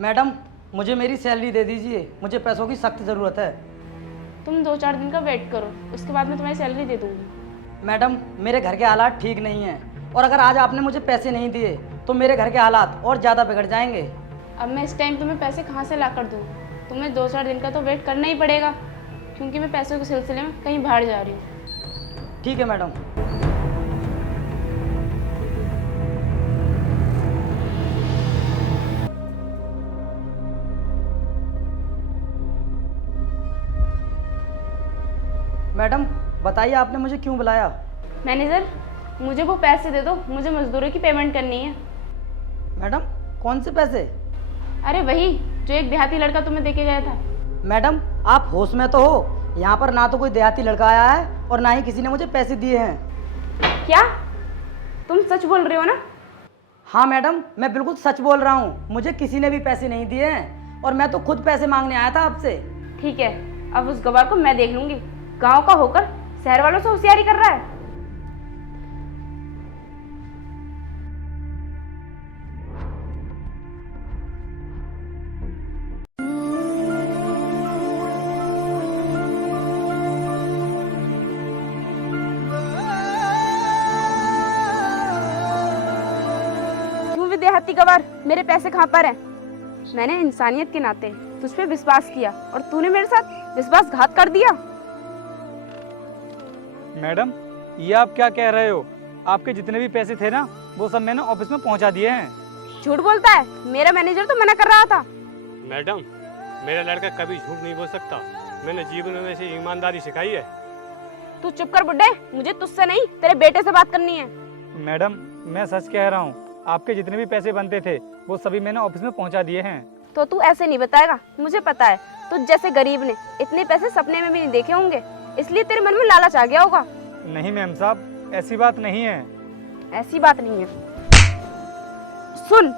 Madam, मुझे मेरी salary दे दीजिए, मुझे पैसों की सख्त ज़रूरत है। तुम 2-4 दिन का वेट करो, उसके बाद मैं तुम्हारी सैलरी दे दूँगी। मैडम, मेरे घर के हालात ठीक नहीं हैं और अगर आज आपने मुझे पैसे नहीं दिए तो मेरे घर के हालात और ज़्यादा बिगड़ जाएंगे। अब मैं इस टाइम तुम्हें पैसे कहाँ से ला कर दूँ? तुम्हें 2-4 दिन का तो वेट करना ही पड़ेगा, क्योंकि मैं पैसों के सिलसिले में कहीं बाहर जा रही हूँ। ठीक है मैडम। मैडम, बताइए आपने मुझे क्यों बुलाया? मैनेजर, मुझे वो पैसे दे दो, मुझे मजदूरों की पेमेंट करनी है। मैडम, कौन से पैसे? अरे वही जो एक देहाती लड़का तुम्हें देके गया था। मैडम, आप होश में तो हो? यहाँ पर ना तो कोई देहाती लड़का आया है और ना ही किसी ने मुझे पैसे दिए हैं। क्या तुम सच बोल रहे हो ना? हाँ मैडम, मैं बिल्कुल सच बोल रहा हूँ। मुझे किसी ने भी पैसे नहीं दिए हैं और मैं तो खुद पैसे मांगने आया था आपसे। ठीक है, अब उस गवार को मैं देख लूंगी। गांव का होकर शहर वालों से होशियारी कर रहा है। क्यों देहाती गवार, मेरे पैसे कहाँ पर हैं? मैंने इंसानियत के नाते तुझ पे विश्वास किया और तूने मेरे साथ विश्वासघात कर दिया। मैडम, ये आप क्या कह रहे हो? आपके जितने भी पैसे थे ना, वो सब मैंने ऑफिस में पहुंचा दिए हैं। झूठ बोलता है, मेरा मैनेजर तो मना कर रहा था। मैडम, मेरा लड़का कभी झूठ नहीं बोल सकता। मैंने जीवन में से ईमानदारी सिखाई है। तू चुप कर बुड्ढे, मुझे तुझसे नहीं तेरे बेटे से बात करनी है। मैडम, मैं सच कह रहा हूँ, आपके जितने भी पैसे बनते थे वो सभी मैंने ऑफिस में पहुंचा दिए हैं। तो तू ऐसे नहीं बताएगा, मुझे पता है तुझ जैसे गरीब ने इतने पैसे सपने में भी नहीं देखे होंगे, इसलिए तेरे मन में लालच आ गया होगा। नहीं मैम साहब, ऐसी बात नहीं है। ऐसी बात नहीं है। सुन,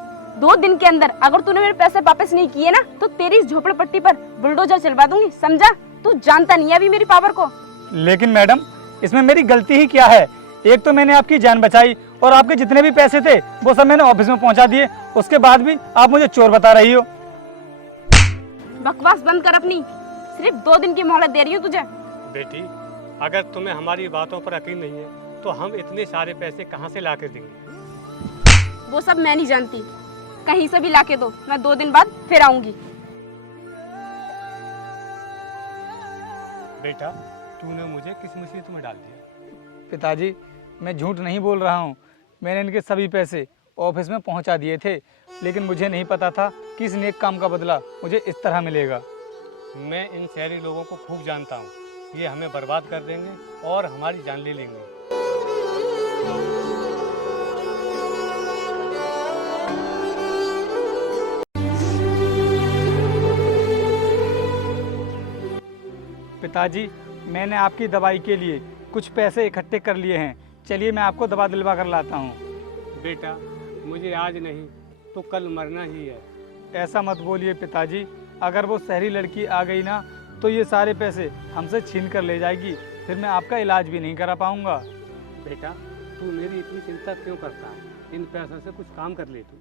2 दिन के अंदर अगर तूने मेरे पैसे वापस नहीं किए ना, तो तेरी इस झोपड़पट्टी पर बुलडोजर चलवा दूंगी, समझा? तू जानता नहीं है अभी मेरी पावर को। लेकिन मैडम, इसमें मेरी गलती ही क्या है? एक तो मैंने आपकी जान बचाई और आपके जितने भी पैसे थे वो सब मैंने ऑफिस में पहुंचा दिए, उसके बाद भी आप मुझे चोर बता रही हो। बकवास बंद कर अपनी, सिर्फ 2 दिन की मोहलत दे रही हूँ तुझे। बेटी, अगर तुम्हें हमारी बातों पर यकीन नहीं है तो हम इतने सारे पैसे कहाँ से ला के देंगे? वो सब मैं नहीं जानती, कहीं से भी लाके दो, मैं 2 दिन बाद फिर आऊंगी। बेटा, तूने मुझे किस मुसीबत में डाल दिया? पिताजी, मैं झूठ नहीं बोल रहा हूँ। मैंने इनके सभी पैसे ऑफिस में पहुंचा दिए थे, लेकिन मुझे नहीं पता था कि इस नेक काम का बदला मुझे इस तरह मिलेगा। मैं इन शहरी लोगों को खूब जानता हूँ। ये हमें बर्बाद कर देंगे और हमारी जान ले लेंगे। पिताजी, मैंने आपकी दवाई के लिए कुछ पैसे इकट्ठे कर लिए हैं। चलिए मैं आपको दवा दिलवा कर लाता हूँ। बेटा, मुझे आज नहीं तो कल मरना ही है। ऐसा मत बोलिए पिताजी, अगर वो शहरी लड़की आ गई ना तो ये सारे पैसे हमसे छीन कर ले जाएगी, फिर मैं आपका इलाज भी नहीं करा पाऊँगा। बेटा, तू मेरी इतनी चिंता क्यों करता है? इन पैसों से कुछ काम कर ले तू।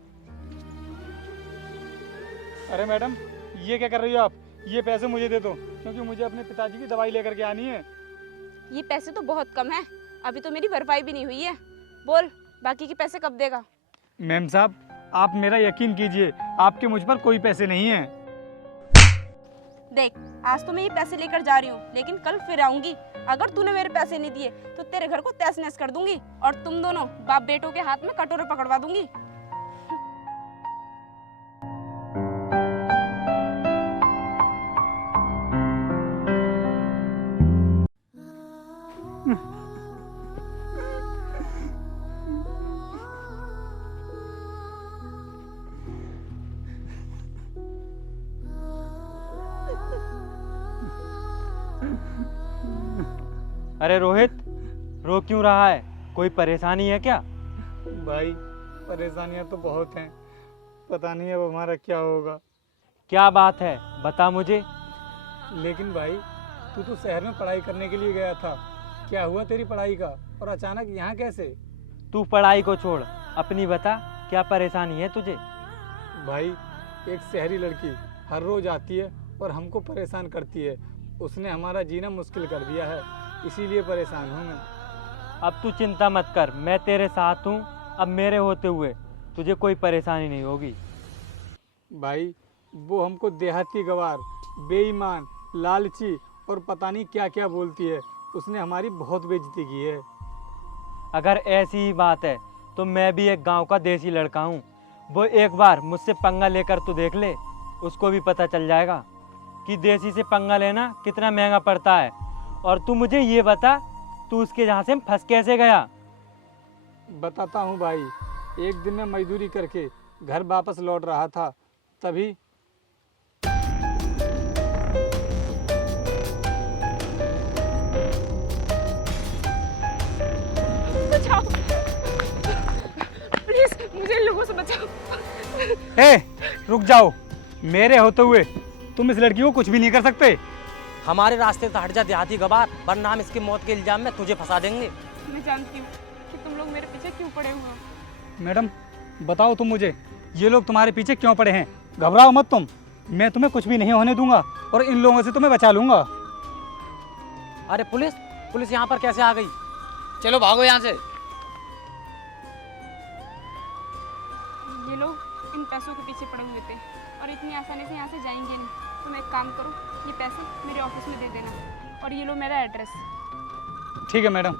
अरे मैडम, ये क्या कर रही हो आप? ये पैसे मुझे दे दो, क्योंकि मुझे अपने पिताजी की दवाई लेकर के आनी है। ये पैसे तो बहुत कम है, अभी तो मेरी भरपाई भी नहीं हुई है। बोल, बाकी के पैसे कब देगा? मैम साहब, आप मेरा यकीन कीजिए, आपके मुझ पर कोई पैसे नहीं हैं। देख, आज तो मैं ये पैसे लेकर जा रही हूँ, लेकिन कल फिर आऊंगी। अगर तूने मेरे पैसे नहीं दिए तो तेरे घर को तहस नहस कर दूंगी और तुम दोनों बाप बेटों के हाथ में कटोरे पकड़वा दूंगी। अरे रोहित, रो क्यों रहा है? कोई परेशानी है क्या? भाई, परेशानियां तो बहुत हैं, पता नहीं अब हमारा क्या होगा। क्या बात है, बता मुझे। लेकिन भाई, तू तो शहर में पढ़ाई करने के लिए गया था, क्या हुआ तेरी पढ़ाई का और अचानक यहाँ कैसे? तू पढ़ाई को छोड़, अपनी बता, क्या परेशानी है तुझे? भाई, एक शहरी लड़की हर रोज आती है और हमको परेशान करती है। उसने हमारा जीना मुश्किल कर दिया है, इसीलिए परेशान हूँ मैं। अब तू चिंता मत कर, मैं तेरे साथ हूँ। अब मेरे होते हुए तुझे कोई परेशानी नहीं होगी। भाई वो हमको देहाती गवार, बेईमान, लालची और पता नहीं क्या क्या बोलती है। उसने हमारी बहुत बेइज्जती की है। अगर ऐसी ही बात है तो मैं भी एक गांव का देसी लड़का हूँ। वो एक बार मुझसे पंगा लेकर तो देख ले, उसको भी पता चल जाएगा कि देसी से पंगा लेना कितना महंगा पड़ता है। और तू मुझे ये बता, तू उसके यहाँ से फंस कैसे गया? बताता हूँ भाई। एक दिन मैं मजदूरी करके घर वापस लौट रहा था, तभी बचाओ प्लीज, मुझे इन लोगों से बचाओ। ए, रुक जाओ। मेरे होते हुए तुम इस लड़की को कुछ भी नहीं कर सकते। हमारे रास्ते से हट जा देहाती गवार, वरना हम इसकी मौत के इल्जाम में तुझे फंसा देंगे। मैं जानती हूँ कि तुम लोग मेरे पीछे क्यों पड़े हुए हो। मैडम बताओ तुम मुझे, ये लोग तुम्हारे पीछे क्यों पड़े हैं? घबराओ मत तुम, मैं तुम्हें कुछ भी नहीं होने दूंगा और इन लोगों से तुम्हें बचा लूंगा। अरे पुलिस, पुलिस यहाँ पर कैसे आ गई? चलो भागो यहाँ से। ये लोग इन पैसों के पीछे पड़े हुए थे और इतनी आसानी से यहाँ से जाएंगे नहीं। तुम एक काम करो, ये पैसे मेरे ऑफिस में दे देना और ये लो मेरा एड्रेस। ठीक है मैडम।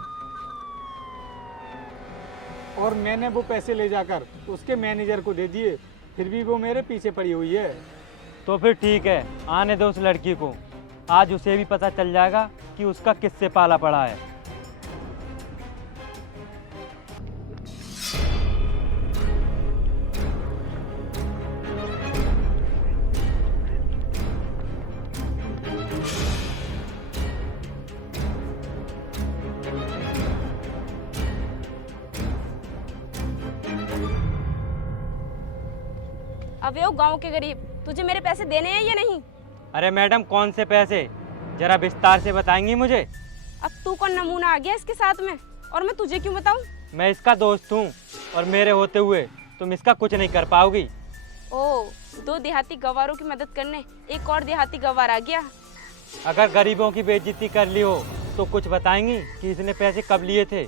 और मैंने वो पैसे ले जाकर उसके मैनेजर को दे दिए, फिर भी वो मेरे पीछे पड़ी हुई है। तो फिर ठीक है, आने दो उस लड़की को। आज उसे भी पता चल जाएगा कि उसका किससे पाला पड़ा है। अबे ओ गांव के गरीब, तुझे मेरे पैसे देने हैं या नहीं? अरे मैडम, कौन से पैसे? जरा विस्तार से बताएंगी मुझे। अब तू कौन नमूना आ गया इसके साथ में, और मैं तुझे क्यों बताऊं? मैं इसका दोस्त हूँ और मेरे होते हुए तुम इसका कुछ नहीं कर पाओगी। ओ, दो देहाती गवारों की मदद करने एक और देहाती गवार आ गया। अगर गरीबों की बेइज्जती कर ली हो तो कुछ बताएंगी कि इसने पैसे कब लिए थे?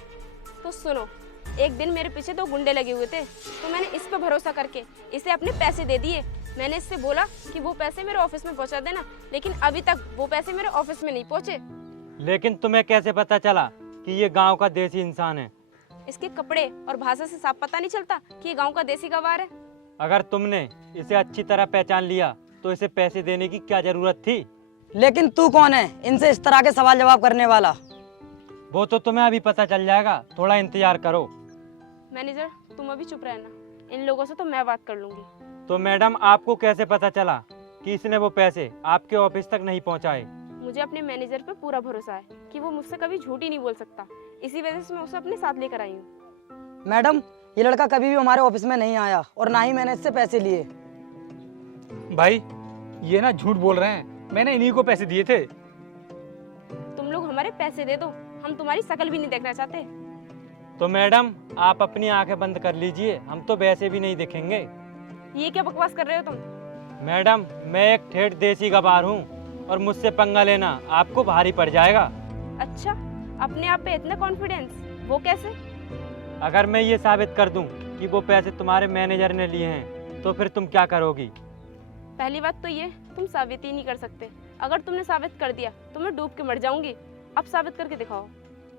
तो सुनो, एक दिन मेरे पीछे दो गुंडे लगे हुए थे, तो मैंने इस पे भरोसा करके इसे अपने पैसे दे दिए। मैंने इससे बोला कि वो पैसे मेरे ऑफिस में पहुंचा देना, लेकिन अभी तक वो पैसे मेरे ऑफिस में नहीं पहुंचे। लेकिन तुम्हें कैसे पता चला कि ये गांव का देसी इंसान है? इसके कपड़े और भाषा से साफ पता नहीं चलता कि ये गांव का देसी गवार है। अगर तुमने इसे अच्छी तरह पहचान लिया तो इसे पैसे देने की क्या जरूरत थी? लेकिन तू कौन है इनसे इस तरह के सवाल जवाब करने वाला? वो तो तुम्हें अभी पता चल जाएगा, थोड़ा इंतजार करो। मैनेजर, तुम अभी चुप रहना, इन लोगों से तो मैं बात कर लूंगी। तो मैडम, आपको कैसे पता चला कि इसने वो पैसे आपके ऑफिस तक नहीं पहुंचाए? मुझे अपने मैनेजर पे पूरा भरोसा है कि वो मुझसे कभी झूठ ही नहीं बोल सकता, इसी वजह से मैं उसे अपने साथ लेकर आई हूँ। मैडम, ये लड़का कभी भी हमारे ऑफिस में नहीं आया और ना ही मैंने इससे पैसे लिए। भाई ये ना झूठ बोल रहे हैं, मैंने इन्हीं को पैसे दिए थे। तुम लोग हमारे पैसे दे दो, हम तुम्हारी शकल भी नहीं देखना चाहते। तो मैडम, आप अपनी आंखें बंद कर लीजिए, हम तो वैसे भी नहीं दिखेंगे। ये क्या बकवास कर रहे हो तुम? मैडम, मैं एक ठेठ देसी गवार हूँ और मुझसे पंगा लेना आपको भारी पड़ जाएगा। अच्छा, अपने आप पे इतना कॉन्फिडेंस, वो कैसे? अगर मैं ये साबित कर दूं कि वो पैसे तुम्हारे मैनेजर ने लिए हैं तो फिर तुम क्या करोगी? पहली बात तो ये, तुम साबित ही नहीं कर सकते। अगर तुमने साबित कर दिया तो मैं डूब के मर जाऊंगी। अब साबित करके दिखाओ।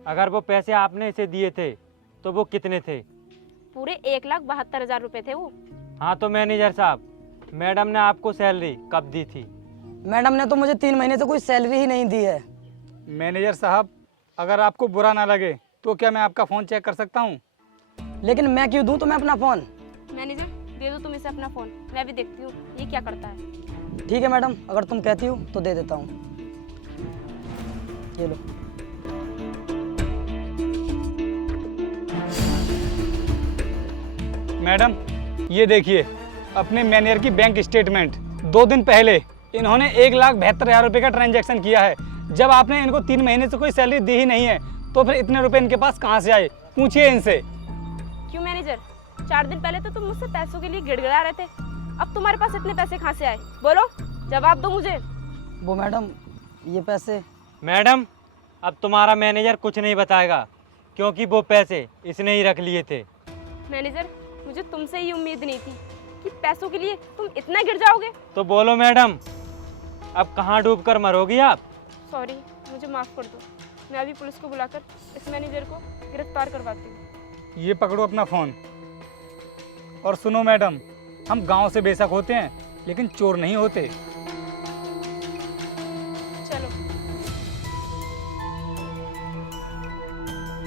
अगर वो पैसे आपने इसे दिए थे तो वो कितने थे? पूरे 1,72,000 रुपए थे वो। हाँ तो मैनेजर साहब, मैडम ने आपको सैलरी कब दी थी? मैडम ने तो मुझे 3 महीने से कोई सैलरी ही नहीं दी है। मैनेजर साहब, अगर आपको बुरा ना लगे तो क्या मैं आपका फ़ोन चेक कर सकता हूँ? लेकिन मैं क्यों दूं तुम्हें अपना फ़ोन? मैनेजर, दे दो तुम इसे अपना फ़ोन, मैं भी देखती हूँ ये क्या करता है। ठीक है मैडम, अगर तुम कहती हो तो दे देता हूँ। ये लो। मैडम ये देखिए अपने मैनेजर की बैंक स्टेटमेंट। 2 दिन पहले इन्होंने 1,72,000 रुपये का ट्रांजैक्शन किया है। जब आपने इनको 3 महीने से कोई सैलरी दी ही नहीं है तो फिर इतने रुपए इनके पास कहाँ से आए? पूछिए इनसे। क्यों मैनेजर, 4 दिन पहले तो तुम मुझसे पैसों के लिए गिड़गिड़ा रहे थे, अब तुम्हारे पास इतने पैसे कहाँ से आए? बोलो, जवाब दो मुझे। वो मैडम, ये पैसे मैडम, अब तुम्हारा मैनेजर कुछ नहीं बताएगा, क्योंकि वो पैसे इसने ही रख लिए थे। मैनेजर, मुझे तुमसे ये उम्मीद नहीं थी कि पैसों के लिए तुम इतना गिर जाओगे। तो बोलो मैडम, अब कहाँ डूब कर मरोगी आप? सॉरी, मुझे माफ़ कर दो। मैं अभी पुलिस को बुलाकर इस मैनेजर को गिरफ्तार करवाती हूँ। ये पकड़ो अपना फ़ोन। और सुनो मैडम, हम गांव से बेशक होते हैं लेकिन चोर नहीं होते।